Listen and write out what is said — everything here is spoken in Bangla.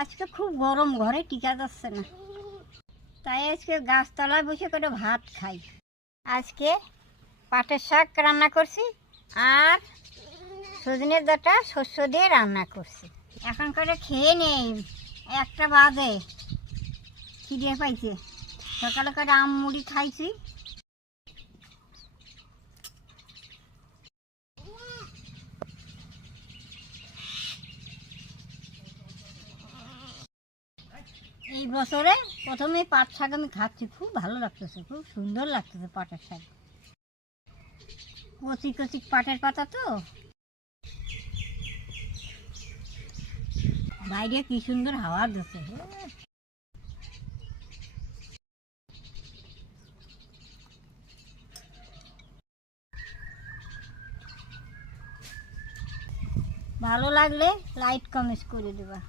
আজকে খুব গরম, ঘরে টিকা যাচ্ছে না, তাই আজকে গাছতলায় বসে করে ভাত খাই। আজকে পাটের শাক রান্না করছি আর সজনের ডাঁটা শস্য দিয়ে রান্না করছি। এখন করে খেয়ে নেই, 1টা বাজে, খিদে পাইছে। সকালে করে আম মুড়ি খাইছি। এই বছরে প্রথমে পাট শাক আমি খাচ্ছি, খুব ভালো লাগতেছে, খুব সুন্দর লাগতেছে পাটের শাক। কচি কচি পাটের পাতা তো, বাইরে কি সুন্দর হাওয়া দিচ্ছে। ভালো লাগলে লাইক কমেন্ট করে দেবা।